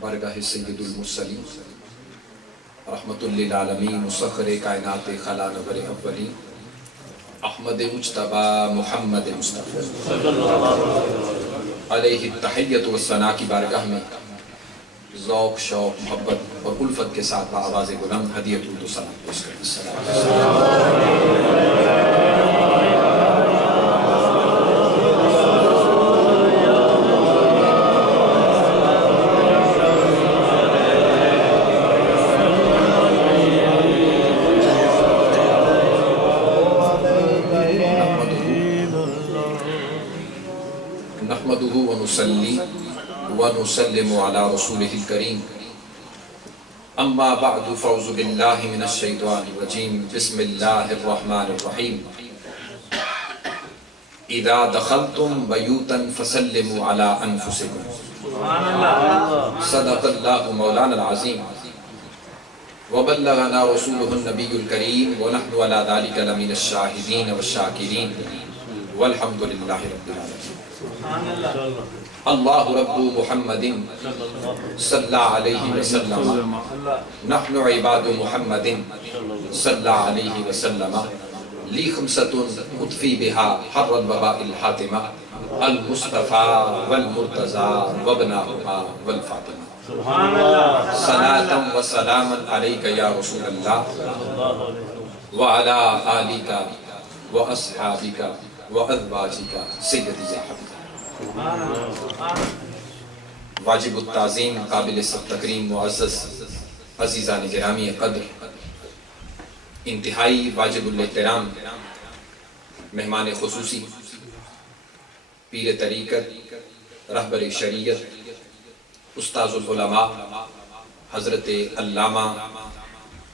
بارگاہ سید المرسلین رحمت للعالمین مسخر کائنات خلانور اولین احمد مجتبی محمد مصطفی علیہ التحیت والثناء کی بارگاہ میں ذوق شوق محبت اور الفت کے ساتھ بآواز بلند ہدیۃ السلام پیش کریں۔ نحمده ونصلي ونسلم على رسوله الكريم اما بعد فاعوذ بالله من الشيطان الرجيم بسم الله الرحمن الرحيم اذا دخلتم بيوتا فسلموا على انفسكم صدق الله مولانا العظيم وبلغنا رسوله النبي الكريم ونحن على ذلك لمن الشاهدين والشاكرين والحمد لله رب العالمين۔ اللہ رب محمد صلی علیہ وسلم نحن عباد محمد صلی علیہ وسلم لی خمسۃ اطفی بہا حر الوباء الحاتمہ المصطفى والمرتضى وابناہما والفاطمہ صلاة وسلاما علیک یا رسول اللہ وعلی آلک واصحابک وازواجک سیدی یا حبیب۔ واجب التعظیم قابل سب تکریم معزز عزیزان گرامی قدر انتہائی واجب الاحترام مہمان خصوصی پیر طریقت رہبر شریعت استاذ العلماء حضرت علامہ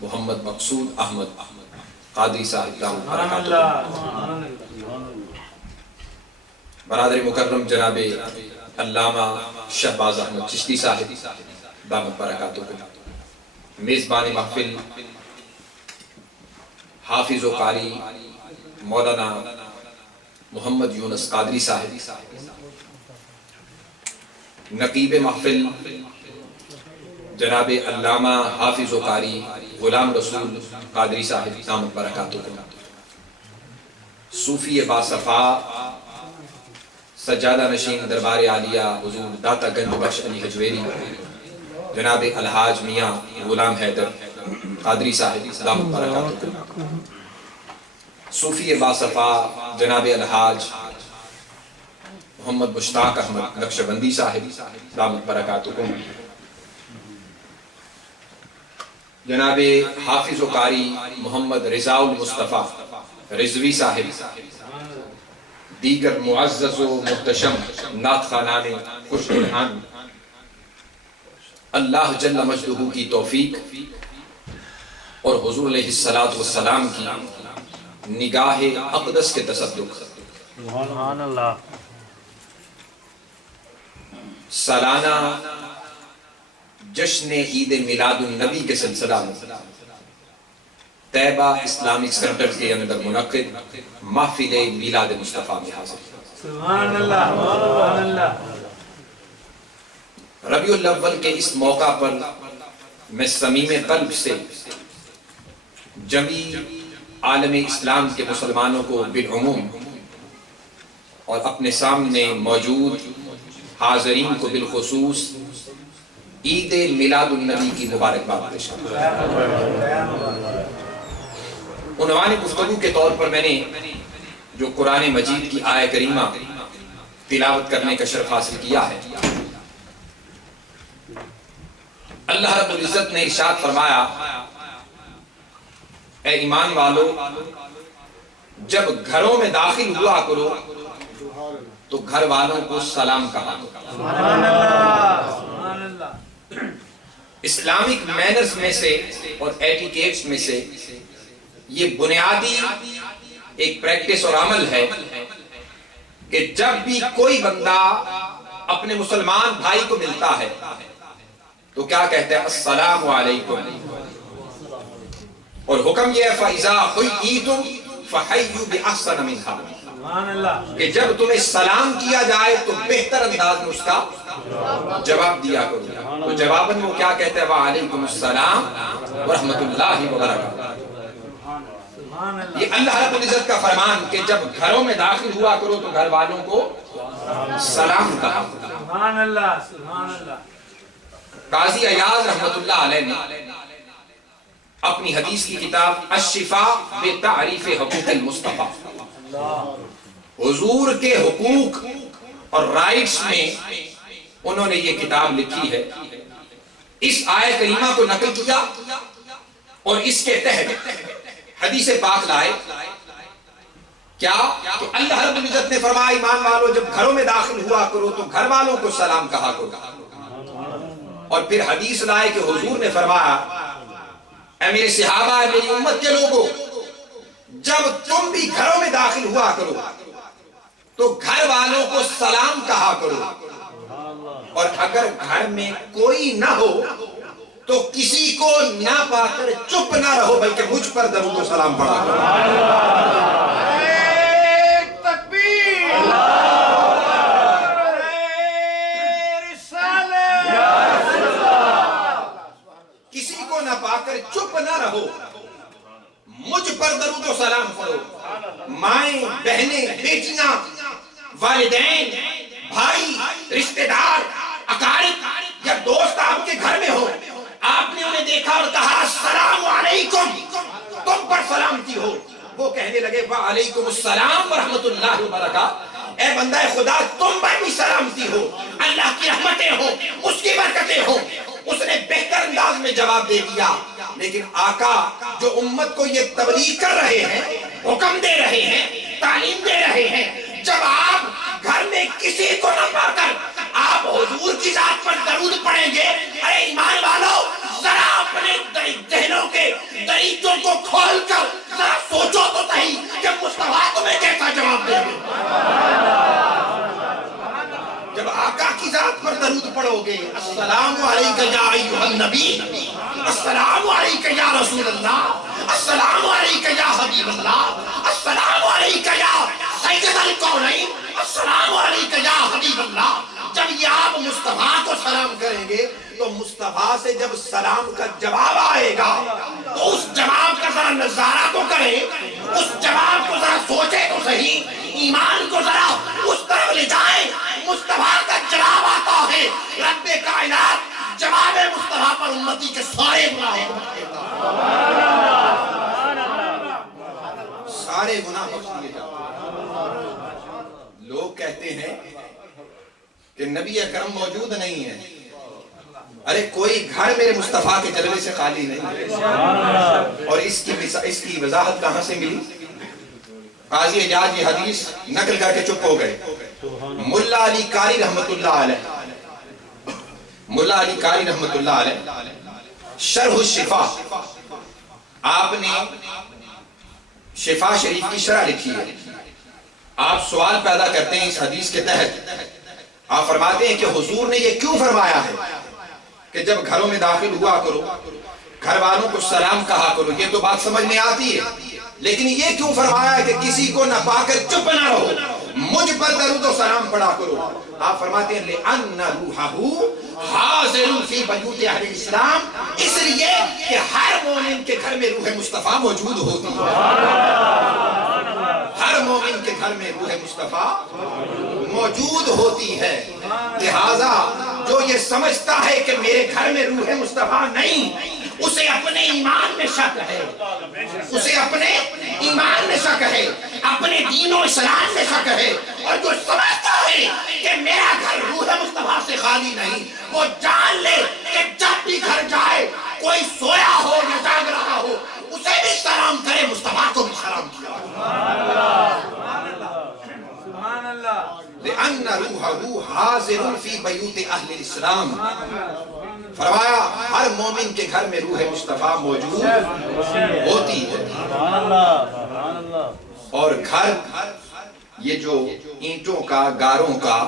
محمد مقصود احمد قادری صاحب دامت برکاتہ، برادر مکرم جناب علامہ شہباز احمد چشتی صاحب دامت برکاتہ، میزبان محفل حافظ و قاری مولانا محمد یونس قادری صاحب، نقیب محفل جناب علامہ حافظ و قاری غلام رسول قادری صاحب دامت برکاتہ، صوفی باصفا سجادہ نشین دربار عالیہ حضور داتا گنج بخش علی حجویری جناب الحاج میاں غلام حیدر قادری صاحب دامت برکاتہ، صوفی باصفا جناب الحاج محمد مشتاق احمد نقشبندی صاحب دامت برکاتہ، جناب حافظ و قاری محمد رضا المصطفیٰ رضوی صاحب، دیگر معزز و محتشم نعت خوانان خوش الحان، اللہ جل مجدہ کی توفیق اور حضور علیہ السلام کی نگاہ اقدس کے تصدق، سبحان اللہ، سالانہ جشن عید میلاد النبی کے سلسلہ میں طیبہ اسلامک سینٹر کے اندر منعقد محفل میلاد مصطفیٰ میں حاضر۔ سبحان اللہ، سبحان اللہ۔ ربیع الاول کے اس موقع پر میں صمیم قلب سے جمیع عالم اسلام کے مسلمانوں کو بالعموم اور اپنے سامنے موجود حاضرین کو بالخصوص عید میلاد النبی کی مبارکباد پیش کرتا ہوں۔ عنوان گفتگو کے طور پر میں نے جو قرآن مجید کی آیہ کریمہ تلاوت کرنے کا شرف حاصل کیا ہے، اللہ رب العزت نے ارشاد فرمایا، اے ایمان والو جب گھروں میں داخل ہوا کرو تو گھر والوں کو سلام کہا کرو۔ اسلامک مینرز میں سے اور ایٹیکیٹس میں سے یہ بنیادی ایک پریکٹس اور عمل ہے کہ جب بھی کوئی بندہ اپنے مسلمان بھائی کو ملتا ہے تو کیا کہتے ہیں؟ السلام علیکم، اور حکم یہ ہے فَإِذَا حُيِّيتُمْ فَحَيُّوا بِأَحْسَنَ مِنْهَا، کہ جب تمہیں سلام کیا جائے تو بہتر انداز میں اس کا جواب دیا کرو. تو جواباً وہ کیا کہتے ہیں؟ وعلیکم السلام ورحمۃ اللہ وبرکاتہ. یہ اللہ رب العزت کا فرمان کہ جب گھروں میں داخل ہوا کرو تو گھر والوں کو سلام کہا. سبحان اللہ سبحان اللہ. قاضی ایاز رحمت اللہ علیہ نے اپنی حدیث کی کتاب الشفاء بتعریف حقوق المصطفیٰ، حضور کے حقوق اور رائٹس میں انہوں نے یہ کتاب لکھی ہے. اس آیت کریمہ کو نقل کیا اور اس کے تحت حدیث پاک لائے. کیا کہ اللہ رب العزت نے فرمایا ایمان والو جب گھروں میں داخل ہوا کرو تو گھر والوں کو سلام کہا کرو. اور پھر حدیث لائے کہ حضور نے فرمایا اے میرے صحابہ، اے میری امت کے لوگوں، جب تم بھی گھروں میں داخل ہوا کرو تو گھر والوں کو سلام کہا کرو، اور اگر گھر میں کوئی نہ ہو تو کسی کو نہ پا کر چپ نہ رہو بلکہ مجھ پر درود و سلام پڑھا کرو. کسی کو نہ پا کر چپ نہ رہو، مجھ پر درود و سلام پڑھو. مائیں، بہنیں، بیٹیاں، والدین، بھائی، رشتہ دار، اقارب یا دوست آپ کے گھر میں ہو، آپ نے انہیں دیکھا اور کہا السلام علیکم، تم پر سلامتی ہو، وہ کہنے لگے وعلیکم السلام ورحمۃ اللہ وبرکاتہ. اے بندہ خدا تم پر بھی سلامتی ہو، اللہ کی رحمتیں ہو، اس کی برکتیں ہو. اس نے بہتر انداز میں جواب دے دیا. لیکن آقا جو امت کو یہ تبلیغ کر رہے ہیں، حکم دے رہے ہیں، تعلیم دے رہے ہیں، جب آپ گھر میں کسی کو نہ پا کر آپ حضور کی ذات پر درود پڑھیں گے، ارے ایمان والو ذرا اپنے ذہنوں کے دریچوں کو کھول کر ذرا سوچو تو صحیح کہ مصطفیٰ تمہیں کیسا جواب دے گے. جب آقا کی ذات پر درود پڑھو گے، السلام علیکہ یا ایھا النبی، السلام علیکہ یا رسول اللہ، السلام علیکہ یا حبیب اللہ، السلام علیکہ یا سید الکونین، السلام علیکہ یا حبیب اللہ. جب یہ آپ مصطفیٰ کو سلام کریں گے تو مصطفیٰ سے جب سلام کا جواب آئے گا تو اس جواب کا ذرا نظارہ تو کریں، اس جواب کو ذرا سوچے تو صحیح، ایمان کو ذرا اس طرف لے جائیں. مصطفیٰ کا جواب آتا ہے، رب کائنات جواب مصطفیٰ پر امتی کے سارے گناہ بخش دیے جاتے ہیں. لوگ کہتے ہیں کہ نبی اکرم موجود نہیں ہے. ارے کوئی گھر میرے مصطفیٰ کے جلوے سے خالی نہیں ہے. اور اس کی وضاحت کہاں سے ملی؟ قاضی ایاز یہ حدیث نقل کر کے چپ ہو گئے. ملا علی قاری رحمت اللہ علیہ، ملا علی قاری رحمت اللہ علیہ شرح الشفا، آپ نے شفا شریف کی شرح لکھی ہے. آپ سوال پیدا کرتے ہیں اس حدیث کے تحت. آپ فرماتے ہیں کہ حضور نے یہ کیوں فرمایا ہے کہ جب گھروں میں داخل ہوا کرو گھر والوں کو سلام کہا کرو؟ یہ تو بات سمجھ میں آتی ہے، لیکن یہ کیوں فرمایا کہ کسی کو نہ پا کر چپ نہ رہو، مجھ پر درود و سلام پڑھا کرو؟ آپ فرماتے ہیں لِأَنَّ رُوحَهُ حَاضِرٌ فِي بَيُوتِ اہلِ الاسلام، اس لیے کہ ہر مومن کے گھر میں روح مصطفیٰ موجود ہوتی ہے. ہر مومن کے گھر میں روح مصطفیٰ موجود ہوتی ہے. لہذا جو یہ سمجھتا ہے کہ میرے گھر میں روح مصطفیٰ نہیں، اسے اپنے ایمان میں شک ہے، اسے اپنے ایمان میں شک ہے، اپنے دین و اسلام میں شک ہے. اور جو سمجھتا ہے کہ میرا گھر روح مصطفیٰ سے خالی نہیں، وہ جان لے کہ جب بھی گھر جائے کوئی سویا ہو یا جاگ رہا ہو اسے بھی سلام کرے، مصطفیٰ کو بھی سلام کیا. سبحان اللہ. لِأَنَّ رُوحَهُ حَاضِرٌ فِي بَيُوتِ اہلِ الاسلام، فرمایا ہر مومن کے گھر میں روح مصطفیٰ موجود ہوتی ہے. اور گھر یہ جو اینٹوں کا، گاروں کا،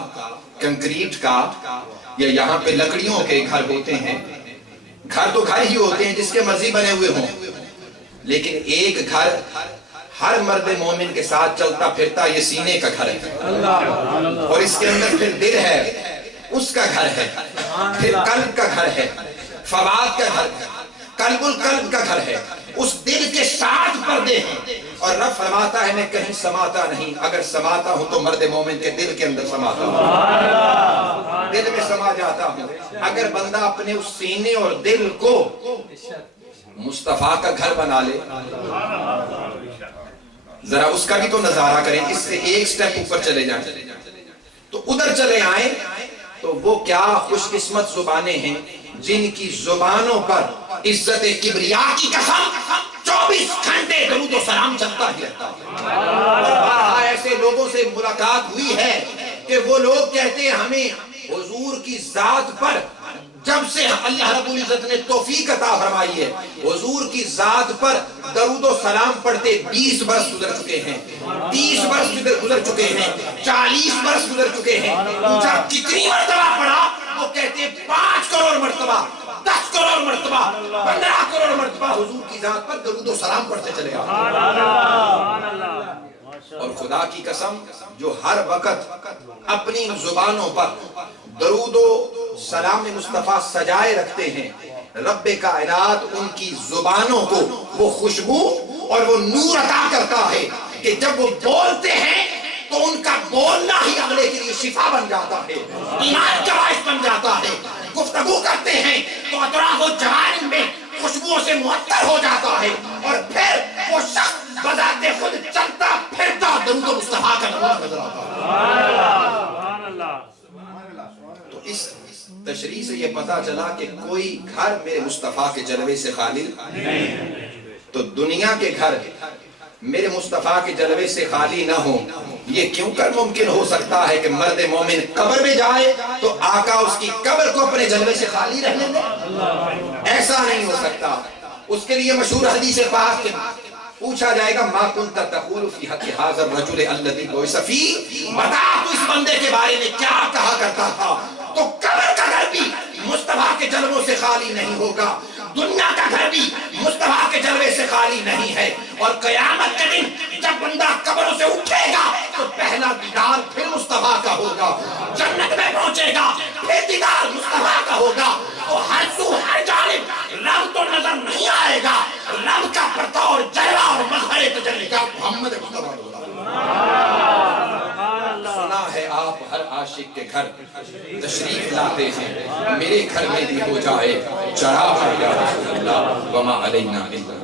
کنکریٹ کا یا یہاں پہ لکڑیوں کے گھر ہوتے ہیں، گھر تو گھر ہی ہوتے ہیں جس کے مرضی بنے ہوئے ہوں، لیکن ایک گھر ہر مرد مومن کے ساتھ چلتا پھرتا یہ سینے کا گھر ہے، اور اس کے اندر پھر دل ہے، اس کا گھر ہے، پھر قلب کا گھر ہے، فواد کا گھر ہے، قلب القلب کا گھر ہے، اس دل کے 7 پردے ہیں، اور رب فرماتا ہے میں کہیں سماتا نہیں، اگر سماتا ہوں تو مرد مومن کے دل کے اندر سماتا ہوں، دل میں سما جاتا ہوں۔ اگر بندہ اپنے اس سینے اور دل کو مصطفیٰ کا گھر بنا لے، ذرا اس کا بھی تو نظارہ کریں، اس سے ایک سٹیپ اوپر چلے جائیں تو ادھر چلے آئیں، تو وہ کیا خوش قسمت زبانیں ہیں جن کی زبانوں پر عزت کبریا کی قسم 24 گھنٹے درود و سلام چلتا ہی رہتا ہے۔ ایسے لوگوں سے ملاقات ہوئی ہے کہ وہ لوگ کہتے ہیں ہمیں حضور کی ذات پر، جب سے اللہ رب العزت نے توفیق عطا فرمائی ہے، حضور کی ذات پر درود و سلام پڑھتے 20 برس گزر چکے ہیں، 30 برس گزر چکے ہیں، 40 برس گزر چکے ہیں، پوچھا کتنی مرتبہ پڑھا؟ وہ کہتے ہیں 5 کروڑ مرتبہ، 10 کروڑ مرتبہ، 15 کروڑ مرتبہ حضور کی ذات پر درود و سلام پڑھتے چلے گا۔ اور خدا کی قسم جو ہر وقت اپنی زبانوں پر درود و سلام مصطفیٰ سجائے رکھتے ہیں، رب کائنات ان کی زبانوں کو وہ خوشبو اور وہ نور عطا کرتا ہے کہ جب وہ بولتے ہیں تو ان کا بولنا ہی اگلے کے لیے شفا بن جاتا ہے، ایمان کا باعث بن جاتا ہے۔ گفتگو کرتے ہیں تو اطراف و جوانب میں خوشبوؤں سے معطر ہو جاتا ہے، اور پھر وہ شخص بذات خود چلتا پھرتا درود و مصطفیٰ کا نمونہ نظر آتا ہے۔ تو اس تشریح سے یہ پتا چلا کہ کوئی گھر میرے مصطفیٰ کے جلوے سے خالی نہیں، تو دنیا کے گھر میرے مصطفیٰ کے جلوے سے خالی نہ ہو، یہ کیوں کر ممکن ہو سکتا ہے کہ مرد مومن قبر میں جائے تو آقا اس کی قبر کو اپنے جلوے سے خالی رہنے دے؟ ایسا نہیں ہو سکتا۔ اس کے لیے مشہور حدیث پاک کے پوچھا جائے گا ما کنت تقول فی حق ھذا الرجل الذی بعث فیہ، بتا تو اس بندے کے بارے میں کیا کہا کرتا تھا؟ تو قبر کا گھر بھی مصطفیٰ کے جلووں سے خالی نہیں ہوگا، دنیا کا گھر بھی مصطفیٰ کے جلوے سے خالی نہیں ہے، اور قیامت کے دن جب بندہ قبروں سے اٹھے گا تو پہلا دیدار پھر مصطفیٰ کا ہوگا، جنت میں پہنچے گا پھر دیدار مصطفیٰ کا ہوگا، تو ہر سو ہر جانب رب تو نظر نہیں آئے گا، رب کا پرتو جلوہ اور مظہر تجلی کا محمد مصطفیٰ ہوگا۔ سنا ہے آپ ہر عاشق کے گھر تشریف لاتے ہیں، میرے گھر میں بھی ہو جائے چراغ یا رسول اللہ وما علینا الا